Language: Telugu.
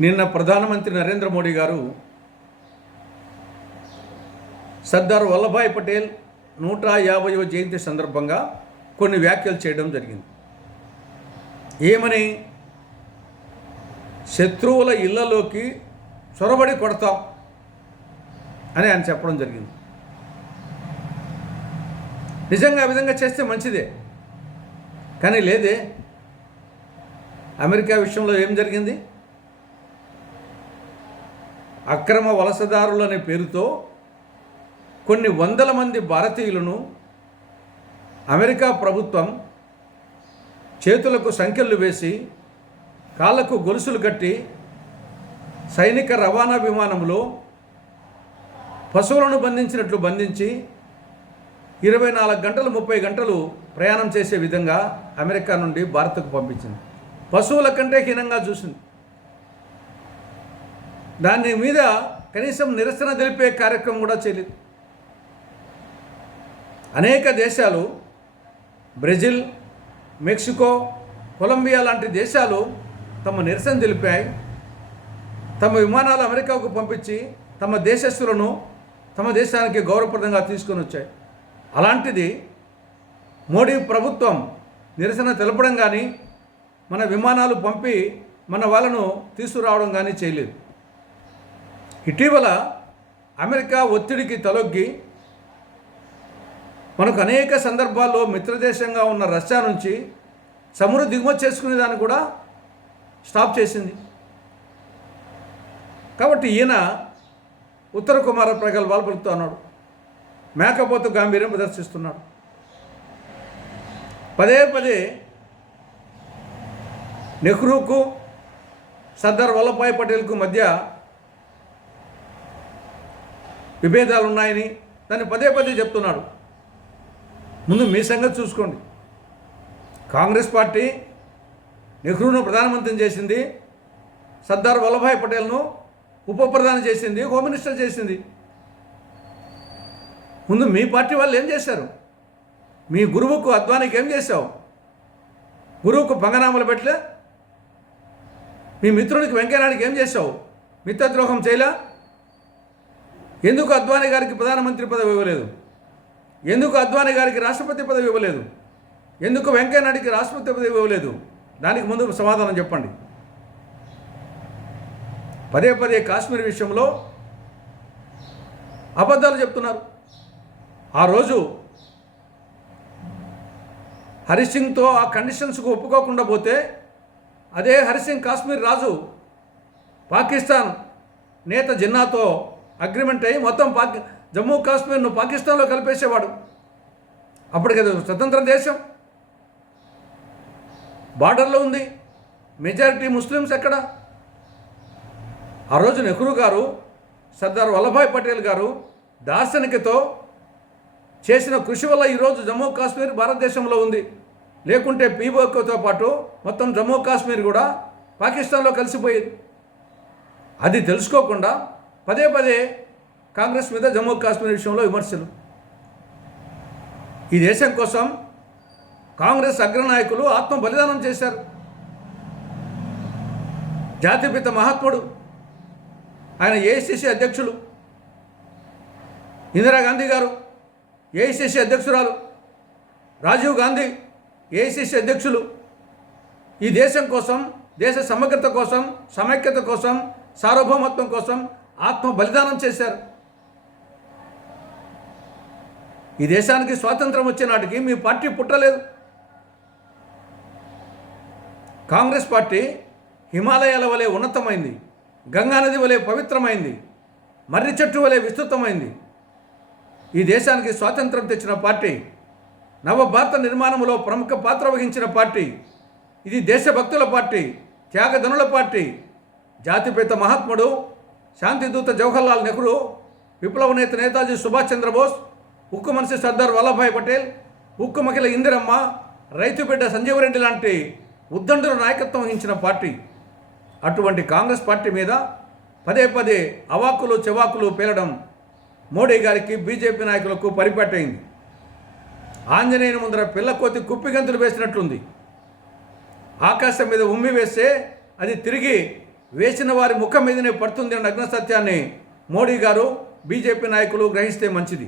నిన్న ప్రధానమంత్రి నరేంద్ర మోడీ గారు సర్దార్ వల్లభాయ్ పటేల్ నూట యాభైవ జయంతి సందర్భంగా కొన్ని వ్యాఖ్యలు చేయడం జరిగింది. ఏమని? శత్రువుల ఇళ్ళలోకి చొరబడి కొడతాం అని ఆయన చెప్పడం జరిగింది. నిజంగా ఆ విధంగా చేస్తే మంచిదే. కానీ లేదే. అమెరికా విషయంలో ఏం జరిగింది? అక్రమ వలసదారులు అనే పేరుతో కొన్ని వందల మంది భారతీయులను అమెరికా ప్రభుత్వం చేతులకు సంఖ్యలు వేసి కాళ్ళకు గొలుసులు కట్టి సైనిక రవాణా విమానంలో పశువులను బంధించినట్లు బంధించి ఇరవై నాలుగు గంటలు ముప్పై గంటలు ప్రయాణం చేసే విధంగా అమెరికా నుండి భారత్కు పంపించింది. పశువుల కంటే హీనంగా చూసింది. దాని మీద కనీసం నిరసన తెలిపే కార్యక్రమం కూడా చేయలేదు. అనేక దేశాలు బ్రెజిల్ మెక్సికో కొలంబియా లాంటి దేశాలు తమ నిరసన తెలిపాయి. తమ విమానాలు అమెరికాకు పంపించి తమ దేశస్తులను తమ దేశానికి గౌరవప్రదంగా తీసుకొని వచ్చాయి. అలాంటిది మోడీ ప్రభుత్వం నిరసన తెలపడం కానీ మన విమానాలు పంపి మన వాళ్ళను తీసుకురావడం కానీ చేయలేదు. ఇటీవల అమెరికా ఒత్తిడికి తలొగ్గి మనకు అనేక సందర్భాల్లో మిత్రదేశంగా ఉన్న రష్యా నుంచి చమురు దిగుమతి చేసుకునేదాన్ని కూడా స్టాప్ చేసింది. కాబట్టి ఈయన ఉత్తర కుమార ప్రగల్భాలు పలుకుతున్నాడు మేకపోతు గాంభీర్యం ప్రదర్శిస్తున్నాడు. పదే పదే నెహ్రూకు సర్దార్ వల్లభాయ్ పటేల్కు మధ్య విభేదాలు ఉన్నాయని దాన్ని పదే పదే చెప్తున్నాడు. ముందు మీ సంగతి చూసుకోండి. కాంగ్రెస్ పార్టీ నెహ్రూను ప్రధానమంత్రిని చేసింది సర్దార్ వల్లభాయ్ పటేల్ను ఉప ప్రధాని చేసింది హోమ్ మినిస్టర్ చేసింది. ముందు మీ పార్టీ వాళ్ళు ఏం చేశారు? మీ గురువుకు అద్వానికి ఏం చేశావు? గురువుకు పంగనామాలు పెట్టలే? మీ మిత్రునికి వెంకయ్యనాయుడికి ఏం చేశావు? మిత్రద్రోహం చేయలే? ఎందుకు అద్వానీ గారికి ప్రధానమంత్రి పదవి ఇవ్వలేదు? ఎందుకు అద్వానీ గారికి రాష్ట్రపతి పదవి ఇవ్వలేదు? ఎందుకు వెంకయ్యనాయుడికి రాష్ట్రపతి పదవి ఇవ్వలేదు? దానికి ముందు సమాధానం చెప్పండి. పదే పదే కాశ్మీర్ విషయంలో అబద్ధాలు చెప్తున్నారు. ఆ రోజు హరి సింగ్తో ఆ కండిషన్స్కు ఒప్పుకోకుండా పోతే అదే హరిసింగ్ కాశ్మీర్ రాజు పాకిస్తాన్ నేత జిన్నాతో అగ్రిమెంట్ అయ్యి మొత్తం పాకి జమ్మూ కాశ్మీర్ను పాకిస్తాన్లో కలిపేసేవాడు. అప్పటికి అది స్వతంత్ర దేశం. బార్డర్లో ఉంది. మెజారిటీ ముస్లిమ్స్ ఎక్కడ? ఆ రోజు నెహ్రూ గారు సర్దార్ వల్లభాయ్ పటేల్ గారు దార్శనికతో చేసిన కృషి వల్ల ఈరోజు జమ్మూ కాశ్మీర్ భారతదేశంలో ఉంది. లేకుంటే పీబోకోతో పాటు మొత్తం జమ్మూ కాశ్మీర్ కూడా పాకిస్తాన్లో కలిసిపోయేది. అది తెలుసుకోకుండా పదే పదే కాంగ్రెస్ మీద జమ్మూ కాశ్మీర్ విషయంలో విమర్శలు. ఈ దేశం కోసం కాంగ్రెస్ అగ్రనాయకులు ఆత్మ బలిదానం చేశారు. జాతిపిత మహాత్ముడు ఆయన ఏఐసిసి అధ్యక్షులు ఇందిరాగాంధీ గారు ఏఐసిసి అధ్యక్షురాలు రాజీవ్ గాంధీ ఏఐసిసి అధ్యక్షులు. ఈ దేశం కోసం దేశ సమగ్రత కోసం సమైక్యత కోసం సార్వభౌమత్వం కోసం ఆత్మ బలిదానం చేశారు. ఈ దేశానికి స్వాతంత్రం వచ్చే నాటికి మీ పార్టీ పుట్టలేదు. కాంగ్రెస్ పార్టీ హిమాలయాల వలె ఉన్నతమైంది. గంగానది వలె పవిత్రమైంది. మర్రి చెట్టు వలె విస్తృతమైంది. ఈ దేశానికి స్వాతంత్రం తెచ్చిన పార్టీ నవభారత నిర్మాణంలో ప్రముఖ పాత్ర వహించిన పార్టీ ఇది దేశభక్తుల పార్టీ త్యాగధనుల పార్టీ. జాతిపిత మహాత్ముడు శాంతిదూత జవహర్లాల్ నెహ్రూ విప్లవ నేత నేతాజీ సుభాష్ చంద్రబోస్ ఉక్కు మనిషి సర్దార్ వల్లభాయ్ పటేల్ ఉక్కు మహిళ ఇందిరమ్మ రైతు బిడ్డ సంజీవరెడ్డి లాంటి ఉద్దండుల నాయకత్వం వహించిన పార్టీ. అటువంటి కాంగ్రెస్ పార్టీ మీద పదే పదే అవాకులు చెవాకులు పేలడం మోడీ గారికి బీజేపీ నాయకులకు పరిపాటైంది. ఆంజనేయుని ముందర పిల్లకోతి కుప్పిగంతులు వేసినట్లుంది. ఆకాశం మీద ఉమ్మి వేస్తే అది తిరిగి వేసిన వారి ముఖం మీదనే పడుతుంది అన్న అగ్నసత్యాన్ని మోడీ గారు బీజేపీ నాయకులు గ్రహిస్తే మంచిది.